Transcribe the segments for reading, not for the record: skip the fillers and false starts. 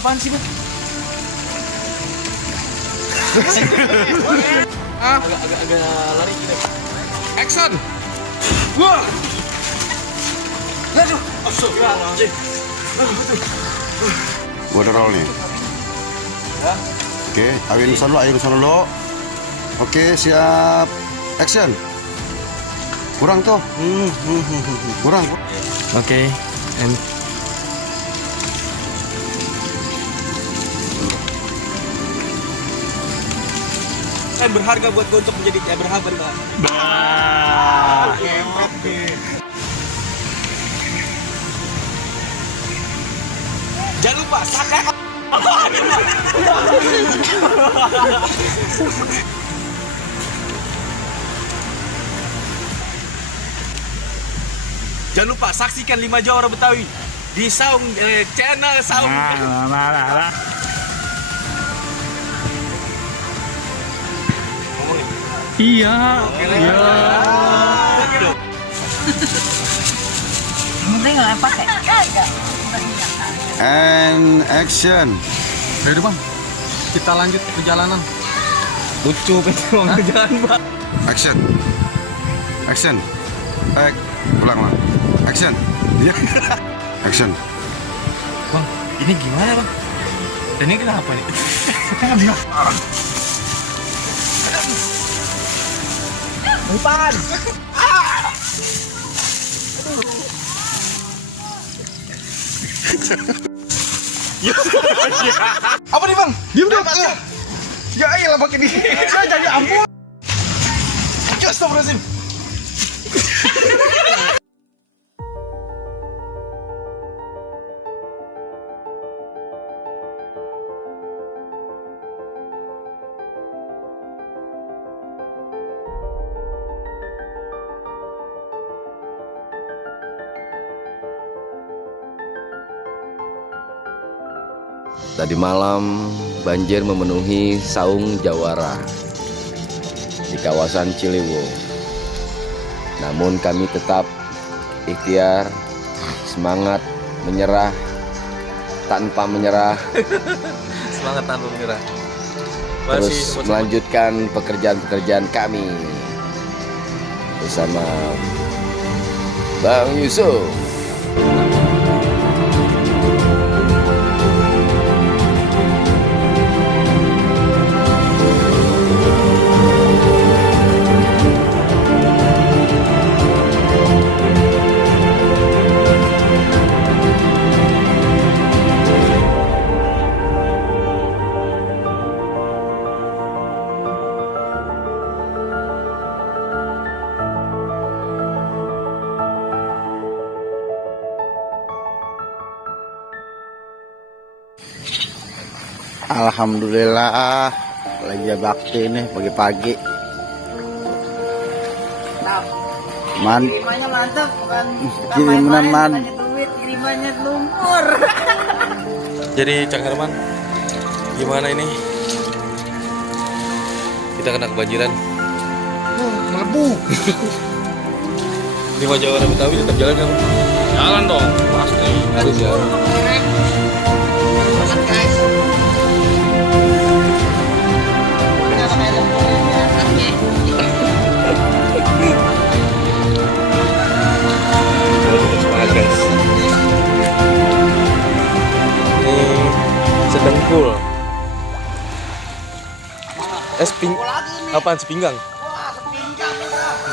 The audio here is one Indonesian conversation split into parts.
apaan sih, Bang? Agak lari gitu. Action. Wah. Aduh, astagfirullahaladzim. Gua udah roll nih. Oke, ayo urusan dulu. Oke, siap. Action. Kurang tuh. Kurang. Oke, and Kan berharga buat gue untuk menjadi berharga. Jangan lupa sakai. Jangan lupa saksikan 5 Jawara Betawi di Saung channel Saung. iya. Mungkin nggak pakai. And action. Udah Bang, kita lanjut perjalanan. Lucu kan jalan Bang. Action. Action. Ulang lah. Action. Iya. Action. Bang, ini gimana Bang? Ini kenapa nih? Umpan. Apa nih Bang? Diam dong. Ya iyalah pakai ini. Jadi ampun. Astagfirullahaladzim. Tadi malam banjir memenuhi Saung Jawara di kawasan Ciliwung. Namun kami tetap ikhtiar, semangat, menyerah tanpa menyerah. Semangat tanpa menyerah. Terus melanjutkan pekerjaan-pekerjaan kami bersama Bang Yusuf. Alhamdulillah lagi bakti nih pagi-pagi. Kirimannya mantap, bukan Kiriman duit, kirimannya lumpur. Jadi Cang Herman, gimana ini? Kita kena kebanjiran. melebu. 5 Jawara Betawi tetap jalan kan? Jalan dong, pasti harus ya. Semangat guys. Ini sedengkul. Ping apaan sepinggang?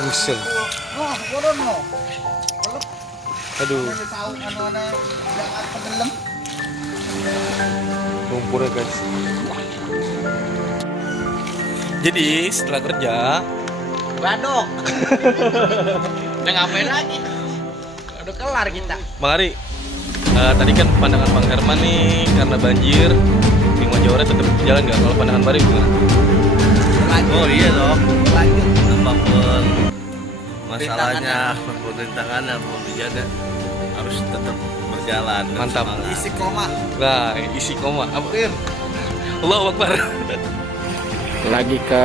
Buset. Aduh. Lumpurnya guys. Jadi setelah kerja Badok. Udah ngapain lagi? Udah kelar kita. Bang Ari, tadi kan pandangan Bang Herman nih karena banjir 5 Jawara tetap jalan nggak? Kalau pandangan Bang Ari gimana? Oh iya dong, Lanjut. apapun masalahnya, apapun rintangannya, apapun dijaga harus tetap berjalan. dan Mantap. semangat. Isi koma. Nah, isi koma. Apa Ir? Allahu Akbar. Lagi ke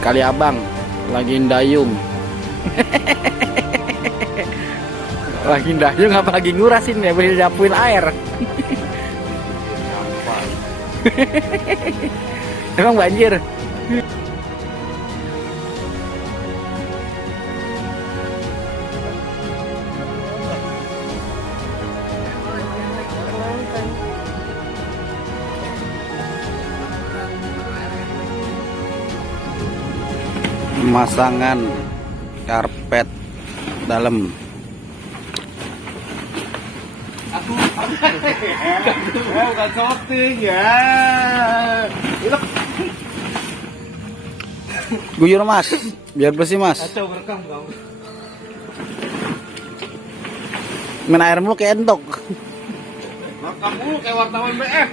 Kali Abang, lagi ndayung. Lagi ndayung apa lagi ngurasin ya, bisa nyapuin air. Emang banjir. Pemasangan karpet dalam. Bukan shooting ya. Guyur mas, biar bersih mas. Kacau berekam kamu. Main air mulu kayak endok. Rekam mulu kayak wartawan BF.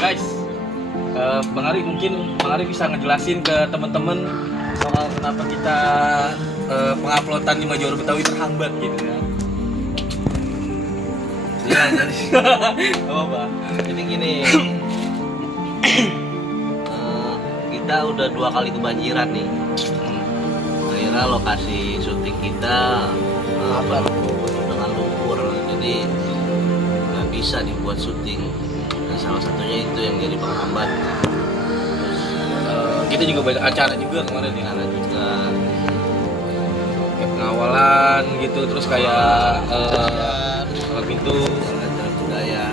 Guys, Bang Ari mungkin Bang Ari bisa ngejelasin ke teman-teman soal kenapa kita penguploadan 5 Jawara Betawi terhambat gitu ya. Iya, jadi Apa? jadi gini. Kita udah 2 kali kebanjiran nih. Akhirnya lokasi syuting kita penuh dengan lumpur, jadi nggak bisa dibuat syuting. Dan salah satunya itu yang jadi penghambat. Kita juga banyak acara juga kemarin ya. Karena juga Kayak pengawalan gitu, terus kayak kalau pintu. acara budaya.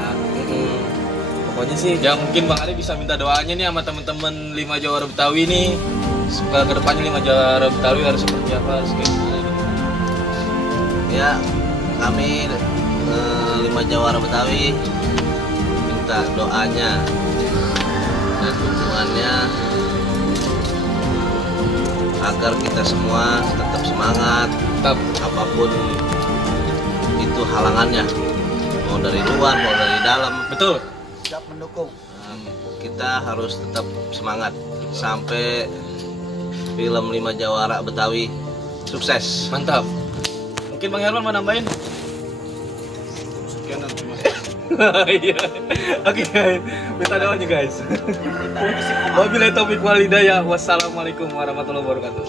Pokoknya sih, ya mungkin Bang Ari bisa minta doanya nih sama temen-temen 5 Jawara Betawi nih. Ke depannya 5 Jawara Betawi harus seperti apa, harus kayak gimana gitu. Ya, kami 5 Jawara Betawi minta doanya dan dukungannya agar kita semua tetap semangat, Tetap. apapun itu halangannya, mau dari luar mau dari dalam. Betul. Siap mendukung. Kita harus tetap semangat sampai film 5 Jawara Betawi sukses. Mantap. Mungkin Bang Herman mau nambahin? Sekian dan terima Iya. Oke guys, minta doanya guys. Wabillahi taufiq wal hidayah. Wassalamualaikum warahmatullahi wabarakatuh.